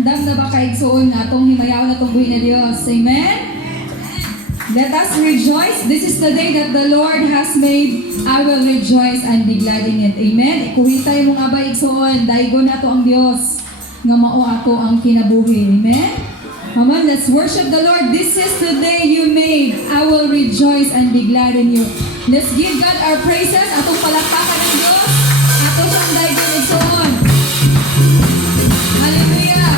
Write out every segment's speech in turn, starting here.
Andam na ba kaigsuon nga atong himayaw na itong buhay na Diyos? Amen? Let us rejoice. This is the day that the Lord has made. I will rejoice and be glad in it. Amen? Ikuhitay mong abay igsuon. Daigo na ito ang Diyos. Nga mao ato ang kinabuhi. Amen? Come on, let's worship the Lord. This is the day you made. I will rejoice and be glad in you. Let's give God our praises. Atong palakpakan ng Diyos. Ato siyang daigo igsuon. Hallelujah!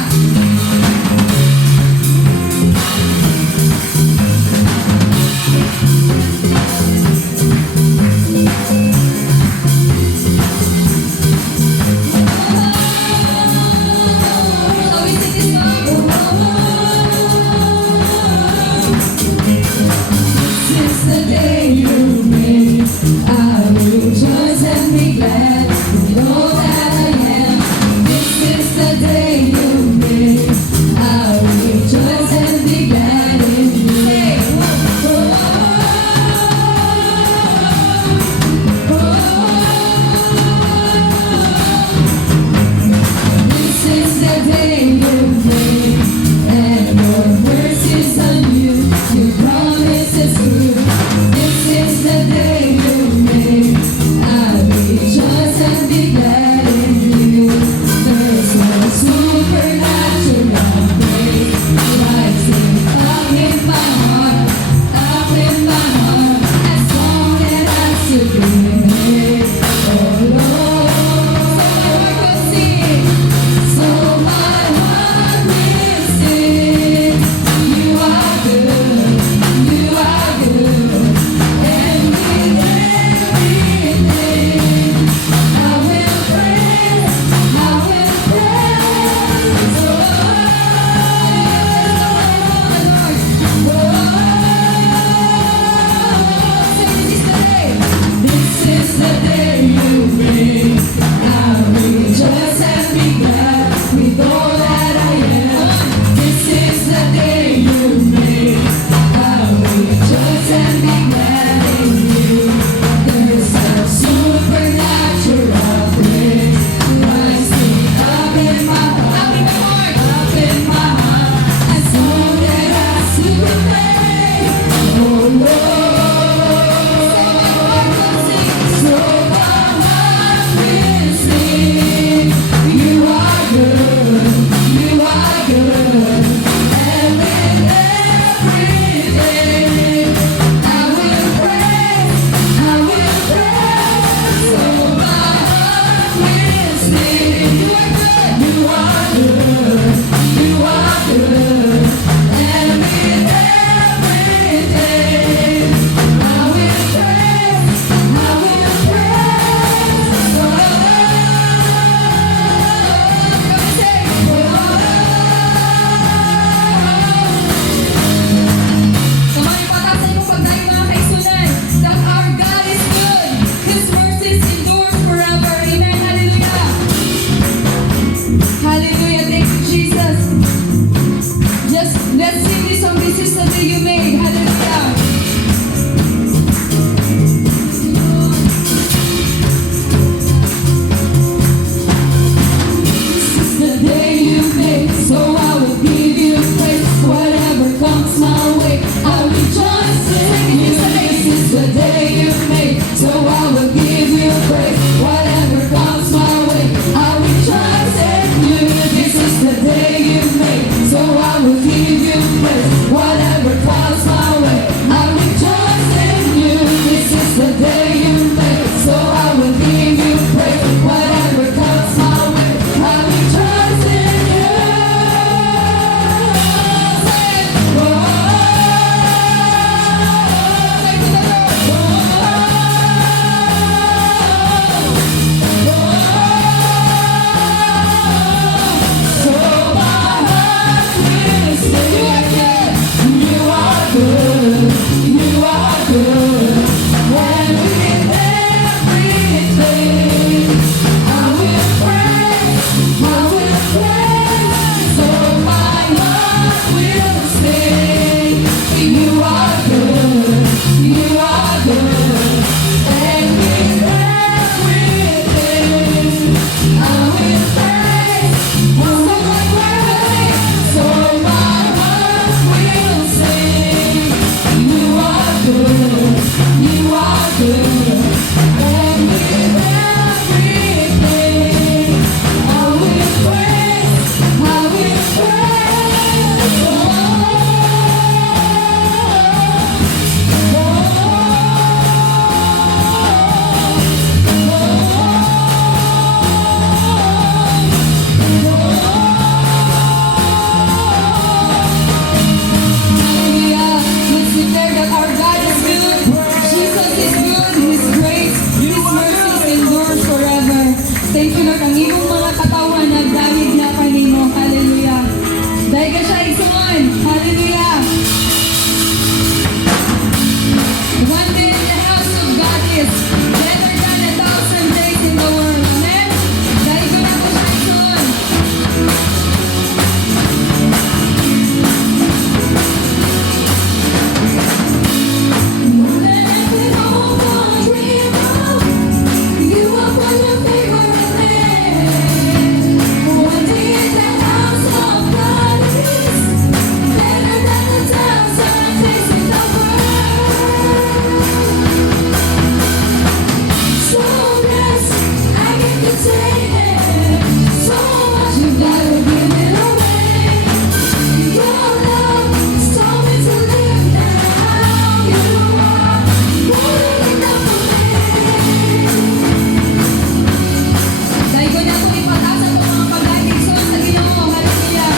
I will rejoice and be glad. Know that I igsoon. Hallelujah. One day in the house of God is better than 1,000 days in the world. Amen? Dahil ko na po siya igsoon. More than I could hope or dream of, you are one of favorite land. One day in the house of God is better than 1,000 days in the world. So blessed, I get to take it. So much you gotta give it away. Your love told me to live now. You are more than enough for me. Dahil ko na itong ipataas ang mga pag-aligsoon sa Ginoo. Hallelujah.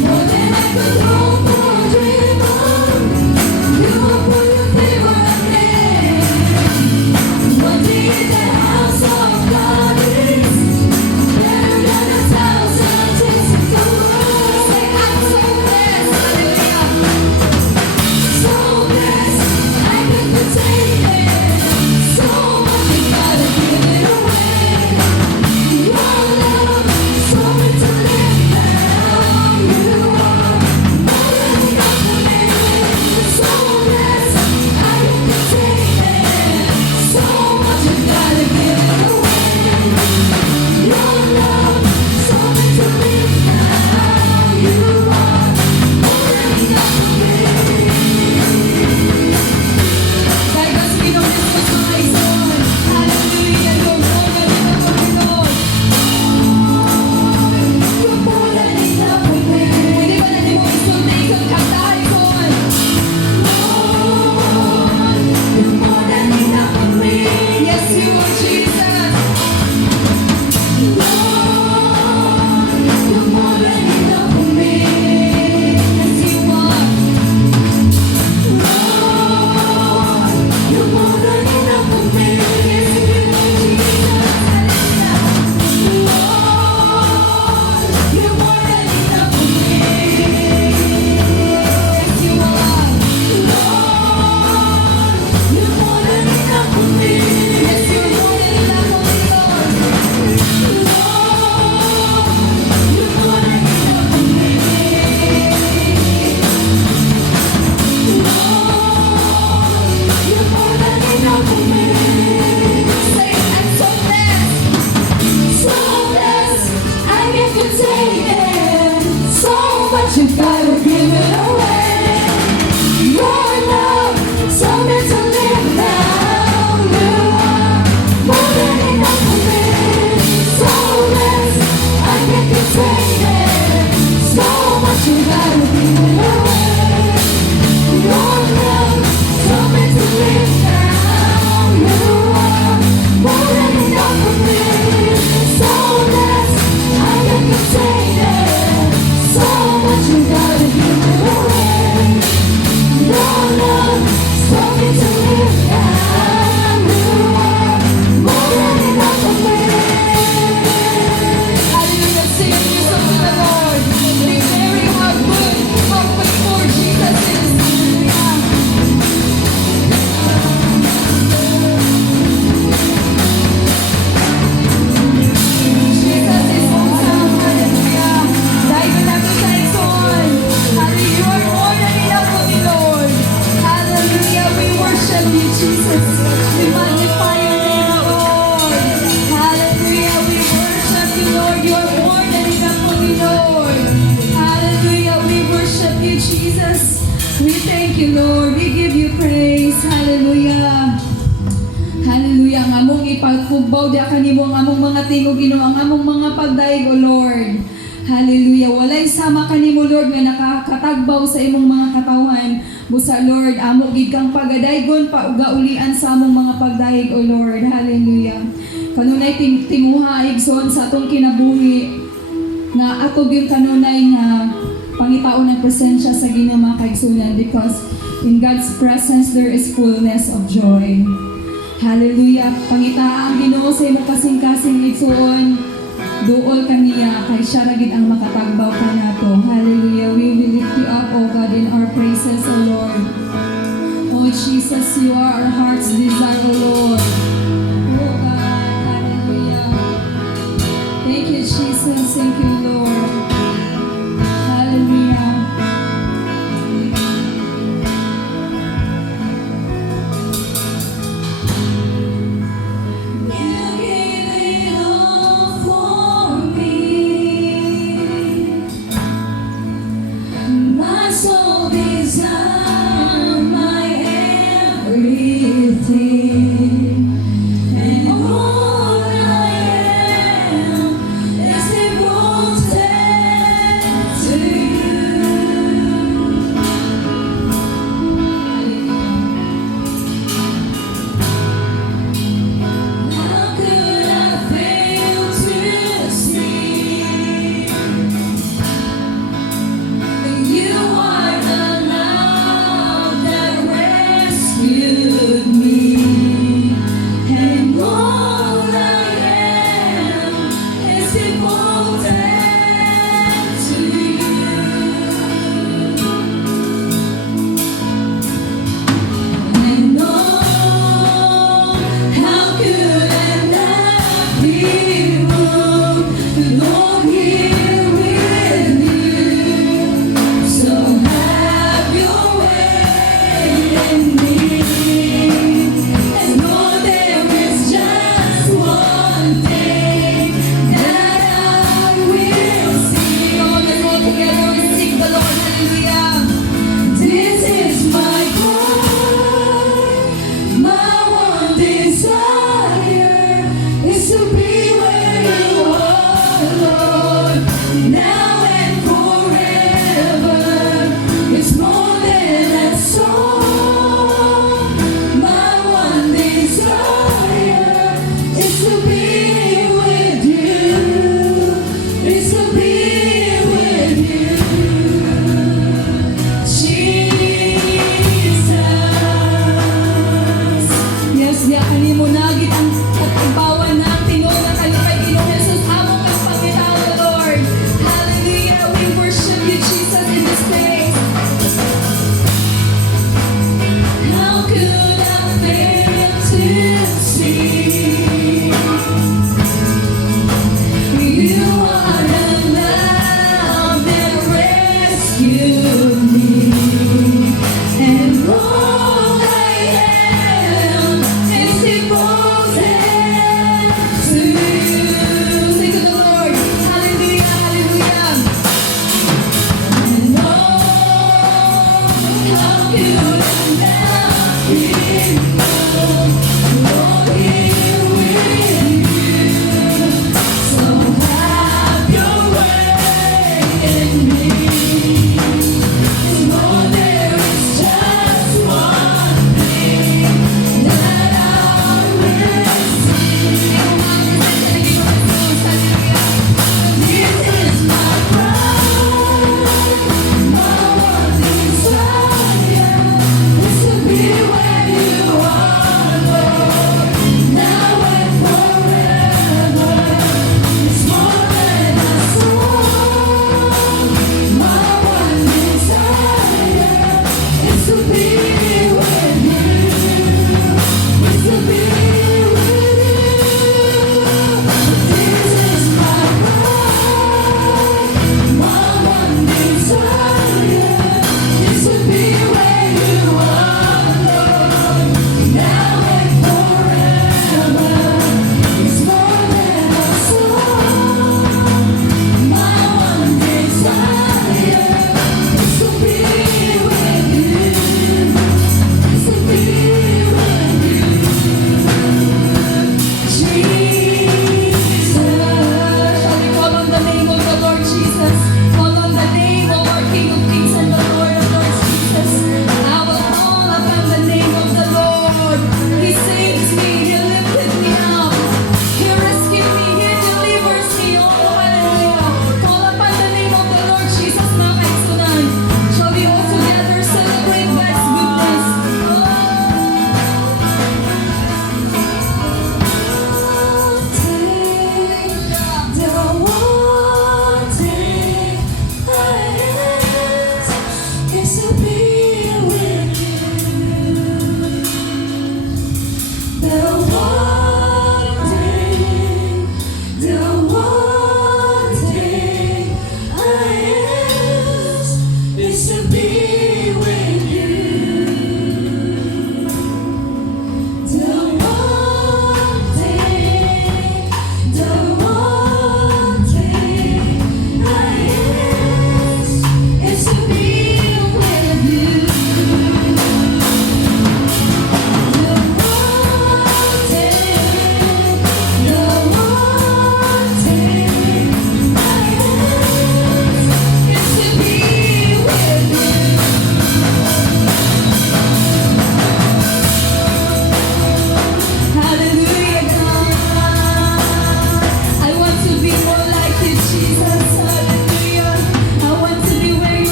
More than I could hope or dream of, you are for your favor and name. One day in the house of God is better than 1,000 days in the world. Say, I'm so blessed. Hallelujah. So blessed, I get to take it. So much you gotta give it away. Your love told me to live now. You are more than enough for me. So blessed, I get to take it. So much you gotta give it away. Your love told me to live now. You are more than enough for me. Dahil kasi kinulit ko sa mga igsoon. Hallelujah, Lord, more than enough for me, Lord. You're more than enough for me. Pwede ba na mo igsoon na igsoon kanta, igsoon? Lord, you're more than enough for me. Yes, you are, Jesus. Lord, you're more than enough for me. Yes, you are. Lord, you're more than enough for me. Yes, you are, Jesus. Hallelujah. Lord, you're more than enough for me. Yes, you are. Lord, you're more than enough for me. Yes, you're more than enough for me, Lord. Lord, you're more than enough for me. Lord, you're more than enough for me. Say, I'm so blessed. So blessed, I get to take it. So much you gotta give it away. Your love told me to live now. You are more than enough for me. So blessed, I get to take it. So much you gotta give it away. Your love told me to live now. You are more than enough for me. So blessed, I get to take it. So much you gotta give it away. Your love told me to live now. You are more than enough for me. Hallelujah, sing a new song to the Lord. Declaring how good, how faithful Jesus is. Hallelujah. Jesus is awesome. Hallelujah. Dahil ko na ito sa igsoon. Hallelujah. You are more than enough for me, Lord. Hallelujah. We worship you, Jesus. We magnify your name, Lord. Hallelujah. We worship you, Lord. You are more than enough for me, Lord. Hallelujah. We worship you, Jesus. We thank you, Lord. We give you praise. Hallelujah. Hallelujah. Ang among ipagpugbaw di kanimo ang among mga tingog Ginoo, ang among mga pagdaig, O Lord. Hallelujah. Walay sama kanimo, Lord, nga nakakatagbaw sa imong mga katawan. Busa, Lord, amo gid kang pagadaygon paugaulian sa among mga pagdaig, O Lord. Hallelujah. Kanunay tinguha igsoon sa atong kinabuhi nga ato gyud kanunay nga pangitaon ng presensya sa Ginoo mga kaigsunan, because in God's presence there is fullness of joy. Hallelujah. Pangita ang Ginoo sa imong kasing-kasing igsuon. Duol kaniya kay siya ra gid ang makatagbaw kanato. Hallelujah. Jesus, you are our heart's desire, O Lord. Oh God, hallelujah. Thank you, Jesus. Thank you, Lord. Hallelujah. You gave it all for me. My soul desire, my everything.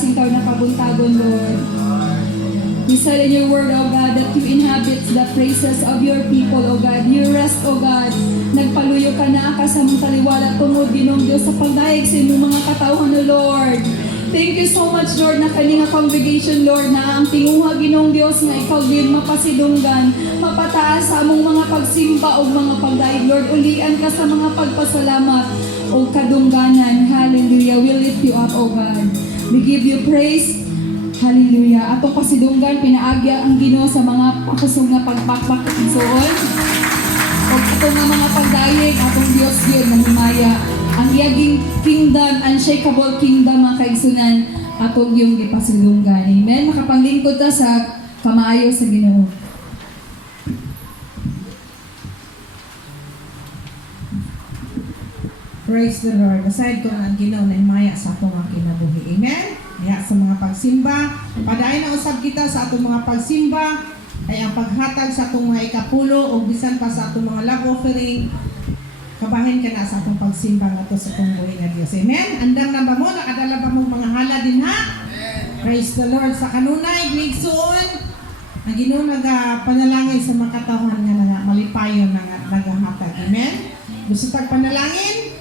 kasing taon na kabuntagon, Lord. You said in your word, O God, that you inhabit the praises of your people, O God. You rest, O God. Nagpaluyo ka na kasamang taliwala tungod, Ginoong Diyos, sa pagdaig sa inyong mga katawhan, O Lord. Thank you so much, Lord, na kaninga congregation, Lord, na ang tinguha, Ginoong Diyos, nga ikaw din mapasidunggan, mapataas sa among mga pagsimba o mga pagdaig, Lord. Ulian ka sa mga pagpasalamat o kadungganan. Hallelujah. We lift you up, O God. We give you praise. Hallelujah. Atong pasidunggan, pinaagya ang Ginoo sa mga pakusog na pagpakpak at igsuon. O ito nga mga pagdayeg, atong Diyos yun, mahimaya. Ang iyaging kingdom, unshakable kingdom, mga kaigsunan, atong yung ipasidunggan. Amen. Makapanglingkod ta sa kamaayo sa Ginoo. Praise the Lord. Aside ko ang Ginoo na himaya sa atong mga kinabuhi. Amen? Kaya sa mga pagsimba, padayon na usab kita sa atong mga pagsimba, ay ang paghatag sa atong mga ikapulo o bisan pa sa atong mga love offering, kabahin ka na sa atong pagsimba nga to sa atong buhay nga Diyos. Amen? Andang na ba mo? Nakadala ba mo mga hala din ha? Praise the Lord. Sa kanunay, gligsoon, ang Ginoo nagapanalangin sa mga katawan nga malipayon na nagahatag. Amen? Gusto tag panalangin?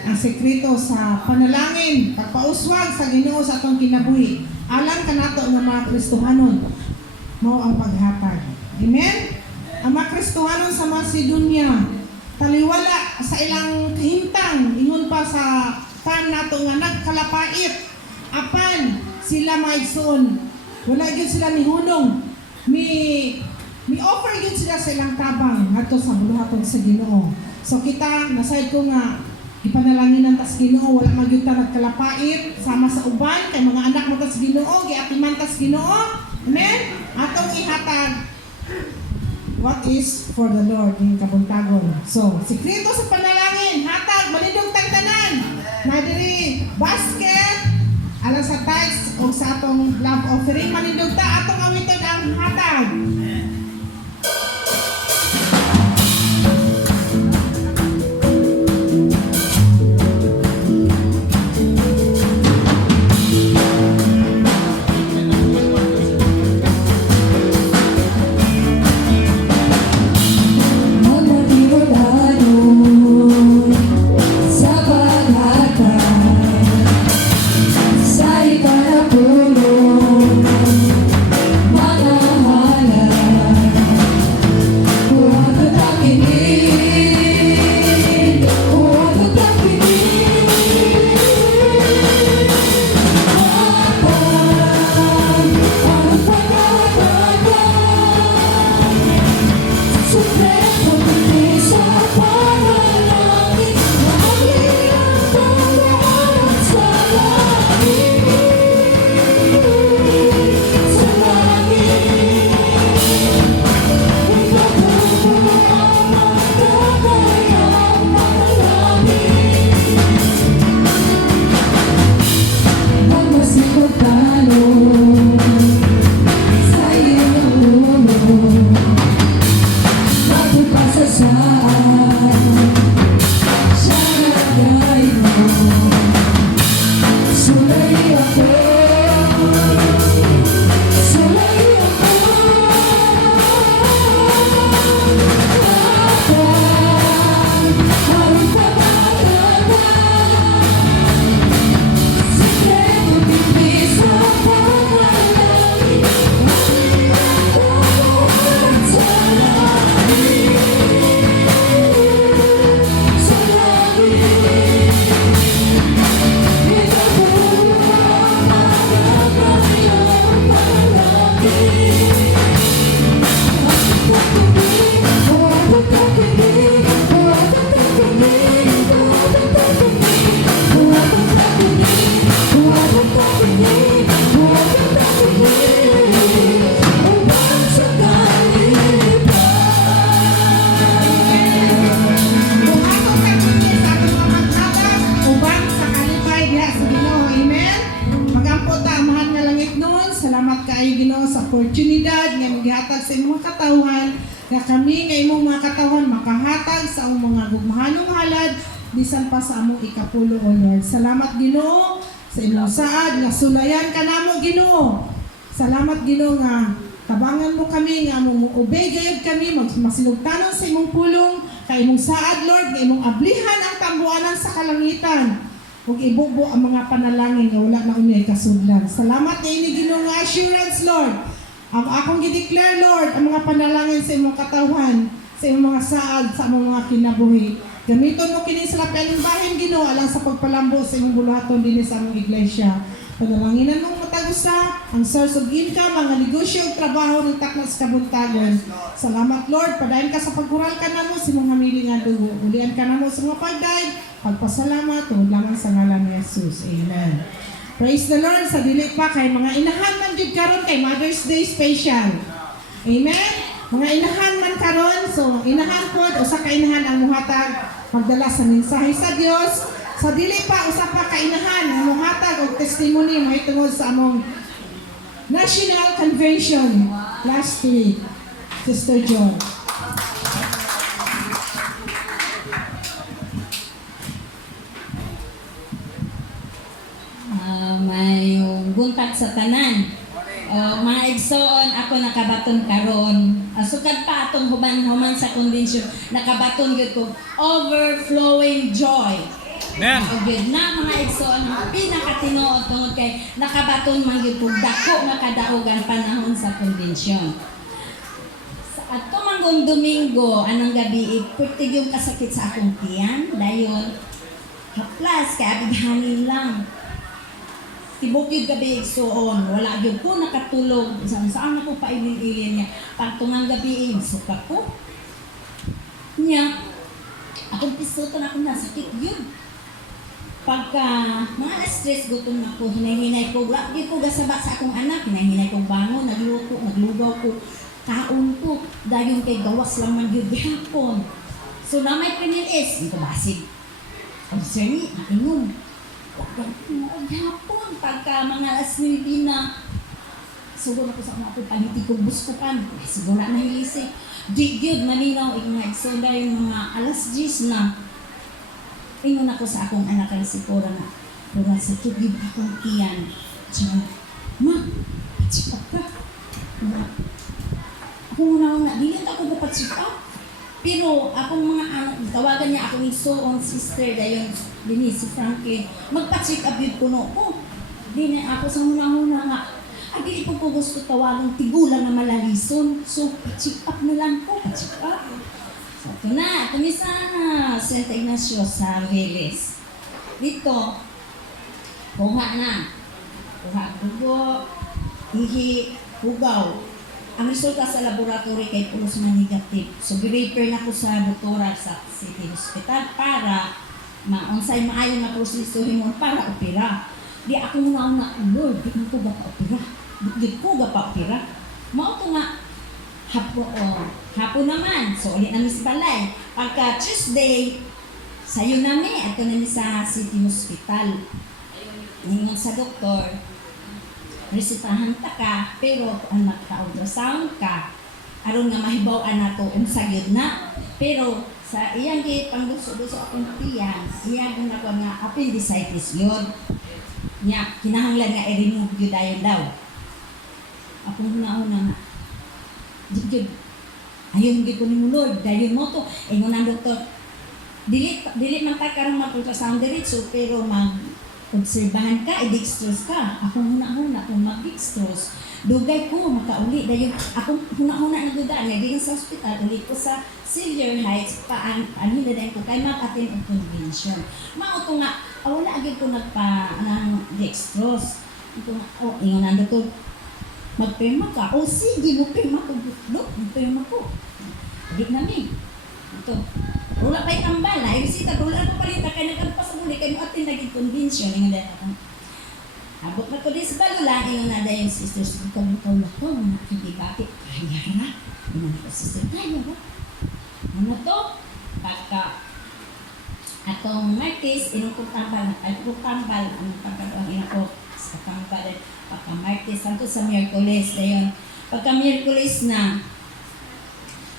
Ang sekreto sa panalangin, pagpauswag sa Ginoo sa atong kinabuhi. Alam ka nato nga mga Kristohanon, mao ang paghatag. Amen? Ang mga Kristohanon sa Macedonia, taliwala sa ilang kahimtang, ingon pa sa kan nato nga nagkalapait. Apan sila maigsoon, wala gyud sila mihunong. Mi offer gyud sila sa ilang tabang ngadto sa buluhaton sa Ginoo. So kita nasayod ko nga ipanalangin ng tas Ginoo, wala magyud ta nagkalapait sama sa uban kay mga anak mo tas Ginoo, giatiman tas Ginoo. Amen. Atong ihatag what is for the Lord in kabuntagon. So, sikreto sa panalangin, hatag malindog tagtanan. Na diri basket alang sa tithes o sa atong love offering malindog ta atong awiton ang hatag. Oportunidad nga maghatag sa imong katawhan nga kami nga imong mga katawhan makahatag sa among mga gugmahanong halad bisan pa sa among ikapulo, O Lord. Salamat Ginoo sa imong saad nga sulayan ka namo Ginoo. Salamat Ginoo nga tabangan mo kami nga among obey gayud kami masinugtanon sa imong pulong kay imong saad Lord nga imong ablihan ang tambuanan sa kalangitan. Ug ibubo ang mga panalangin nga wala na unyay kasudlan. Salamat nga ini Ginoo nga assurance Lord. Ang akong gi-declare Lord ang mga panalangin sa imong katawhan, sa imong mga saad, sa imong mga kinabuhi. Gamiton mo kini sa lapian ng bahin Ginoo alang sa pagpalambo sa imong buluhaton dinhi sa among iglesia. Panalanginan mong matagusa ang source of income, mga negosyo ug trabaho ng takna sa kabuntagon. Salamat Lord, padayon ka sa pagkural ka namo sa imong hamili nga dugo. Ulian ka namo sa mga pagdaig, pagpasalamat tungod lamang sa ngalan ni Jesus. Amen. Praise the Lord sa dili pa kay mga inahan man jud karon kay Mother's Day special. Amen. Mga inahan man karon, so inahan pod usa ka inahan ang muhatag magdala sa mensahe sa Dios. Sa dili pa usa pa ka inahan ang muhatag og testimony mahitungod sa among National Convention last week. Sister John. May buntag sa tanan. Mga igsoon, ako nakabaton karon. Sukad pa atong human sa convention, nakabaton gyud ko overflowing joy. Amen. Gyud na mga igsoon, ang pinakatinuod tungod kay nakabaton man gyud ko dako nga kadaugan panahon sa convention. Sa ato manggong Domingo, anong gabi, pertig yung kasakit sa akong tiyan, dayon haplas kay abighanin lang. Tibok yung gabi igsoon, wala yung ko nakatulog. Saan ako pailin-ilin niya. Pagtungang gabi, suka ko. Niya, akong pisuto na akong nasakit yun. Pagka mga stress gutom na ko, hinay-hinay ko, wala di ko gasaba sa akong anak, hinay-hinay ko bangon, nagluto, naglugaw ko, kaon ko, dahil kay gawas lang man yun gihapon. So na may pinilis, hindi ko basig. Ang sir ni, mainom. Hapon, pagka mga alas 9 na, siguro ko sa mga paniti kong buskupan, siguro na hilisi. Di gyud maninaw, nga yung mga alas 10 na, ingon ako sa akong anak ang sikura na, pura sa tubig akong kiyan. Diyan, ma, check up ka. Ako na, dili ako dapat check up. Pero akong mga anak, tawagan niya akong isuong sister dayon din si Franklin. Magpa-check up yun kuno ko. Di na ako sa huna-huna nga. Dili po ko gusto tawagan tigulan na malalison. So, pa-check up na lang po. Pa-check up. So, ito na. Kami sa St. Ignacio sa Vélez. Dito, kuha na. Kuha dugo, ihi, hugaw. Ang resulta sa laboratory kay pulos na negative. So, gi-refer na ko sa doktora sa City Hospital para unsay maayo na proseso himon para opera. Di ako muna Lord, di ko ba pa-opera? Di ko ba pa-opera? Mao to nga hapon naman. So, ulit namin si Balay. Pagka Tuesday, sayo namin. Ato namin sa City Hospital. Ngayon sa doktor, resitahan ta ka, pero ang magka-ultrasound ka, aron nga mahibaw nato unsa gyud na. Pero sa iyang pangguso-guso akong tiyan, iyang nako nga appendicitis yun. Nya kinahanglan nga i-remove gyud ayon daw. Akong una nga gyud ayon gyud ko ni Lord, dayon mo to ingon ang doktor. Dili man ta karon mag-ultrasound diretso, pero obserbahan ka, i-dextrose ka. Akong huna-huna kung mag-dextrose. Dugay ko, makauli. Dayon, akong huna-huna na dudaan. Ngayon sa hospital, ulit ko sa Silver Heights, ano din ko, kay mag-attend ang convention. Mauto nga, wala agad ko nagpa-dextrose. Ito nga, ingon na doktor, magpirma ka. Sige, magpirma ko. Magpirma ko. Hindi namin. Ito. Wala kay tambal na, ibisita, wala ko palit, kaya nagkagpas muli, kayo atin naging convention, yung dahil akong abot na ko din sa balula, yung nada yung sisters, ikaw na ko, mga kibibati, kaya na, yung ko sister, kaya ba? Ano to? Pagka, atong Martes, inukong tambal, ang pagkatuang inako, sa tambal, pagka Martes, tanto sa Miyerkules, dayon, pagka Miyerkules na,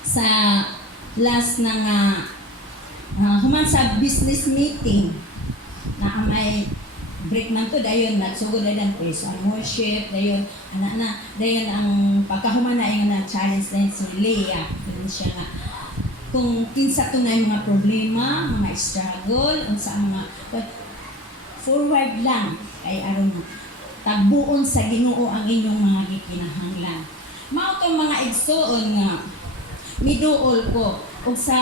sa last na nga, human sa business meeting na may break man to dayon nagsugod na dan praise and worship dayon ana dayon ang pagkahuman na yung na challenge na si Leah yun siya nga kung kinsa to na yung mga problema mga struggle unsa mga forward lang kay aron tagbuon sa Ginoo ang inyong mga gikinahanglan mao tong mga igsoon nga miduol ko ug sa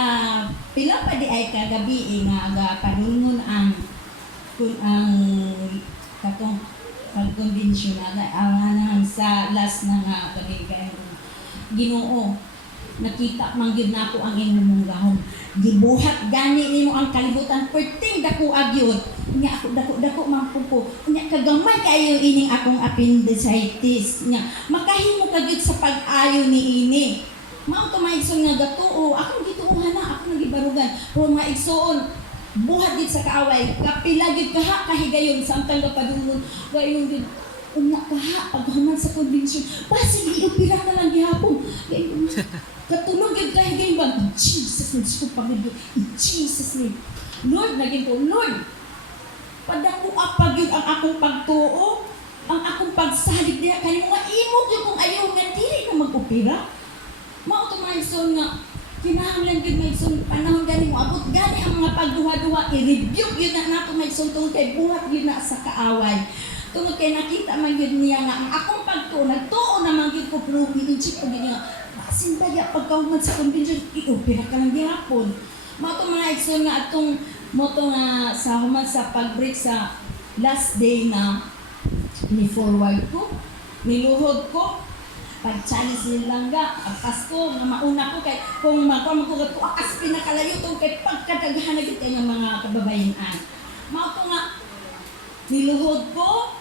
pila pa di ay kagabi nga aga padulngon ang katong pagkonbensyon na ang sa last na nga Ginoo nakita man gyud nako ang imong gahom gibuhat gani nimo ang kalibutan perting dako agyod nya ako dako man pupo nya kagamay kayo ining akong appendicitis nya makahimo ka gyud sa pag-ayo niini mao to maigsoon nga gatuo akong gituohan na ako nagibarugan o maigsoon buhat gid sa kaaway kapila gid kaha kahigayon samtang gapadulon gayon gid una kaha paghuman sa convention basi giupira na lang gihapon katulog gid kahigayon ba Jesus name ko pagid Jesus name Lord naging ko Lord padako apa gyud ang akong pagtuo ang akong pagsalig diha kanimo nga imo gyud kung ayaw nga dili na mag-opera mao to maigsoon nga kinahanglan gid may sun panahon gani mo abot gani ang mga pagduha-duha i-review gyud na nato may suntong kay buhat gyud na sa kaaway tungod kay nakita man gyud niya nga ang akong pagtuo nagtuo naman gyud ko pero i-check ko gyud nga basin baya pagkahuman sa convention i-opera ka lang gihapon mao to mga igsoon nga atong mo to nga sa human sa pag-break sa last day na ni forward ko niluhod ko pag-challenge nilang ang Pasko na mauna ko kay kung magkugat ko akas pinakalayo itong kay pagkadaghan na kita ng mga kababayanan. Mao ko nga niluhod ko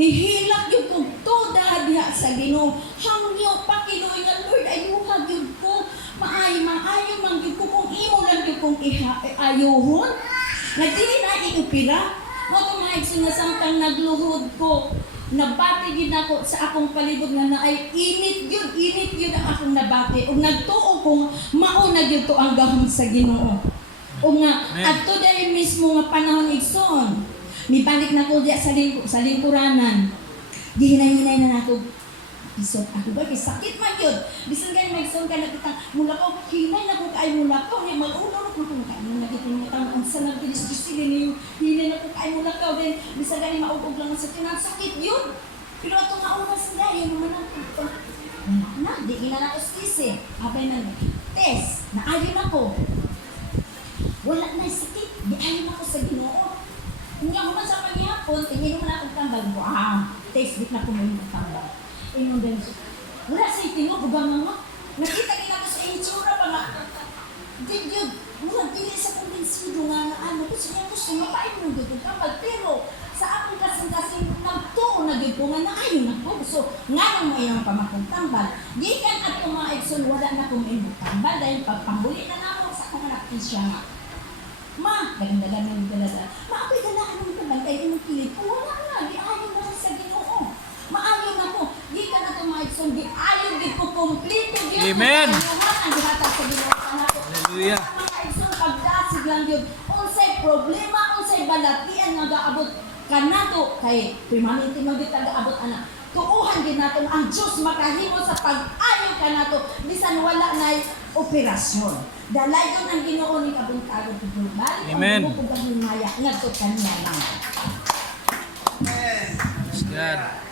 nihilak yung kong toda diha sa Ginoo hangyo pa Ginoo nga Lord ayuhag yun ko maayo man yun ko kung imo lang yun kong ayuhon nga dili na iupira mao ko nga sinasamtang nagluhod ko nabati gid ako sa akong palibot nga naay init yun ang akong nabati ug nagtuo kong mao na gyud to ang gahom sa Ginoo ug nga adto dai mismo nga panahon igsoon mibalik na ko diya sa lingkuranan gihinay-hinay na nako isot ako ba sakit man yun bisan gani magson ka nakita mula ko hinay na ko kay mula ko ni mag-uno ko kung kay mula gid mo tang unsa nang dilis-dilis ni hinay na ko kay mula ko din bisan gani maugog lang sa tinan sakit yun pero ato nga oras nila yun naman ang na di ina na ustisi abay na test na ayon ako wala na sakit di ayon ako sa Ginoo kung ako man sa paghihapon tingin mo na akong tambal ko test di na ko mo tambal inong din wala sa itino bugang nga nakita nila ko sa itsura pa nga yun mula dili sa kumbinsido nga ano ko siya gusto mapain mo dito kapag pero sa akong kasing nagtuo na dito nga naayon ako so nga nang may ang pamakong tambal gikan at yung mga ekson wala na kong imong tambal dahil pagpambuli na na ako sa akong anak siya nga ma dagan-dagan ma ako'y galaan mo tambal kaya imong pilit wala na di ayon na sa Ginoo maayon na ko gikan na itong mga ekson di ayon di ko kompleto Amen. ang gihatag sa Ginoo Hallelujah. mga ekson pagdasig lang yun unsay problema unsay balatian nga gaabot kanato kay permanente man gid gaabot ana tuuhan gid naton ang Dios makahimo sa pag-ayo kanato bisan wala nay operasyon dalayon ang Ginoo ni kabuntagon global Amen. ang maya ngadto kanya lang Praise God.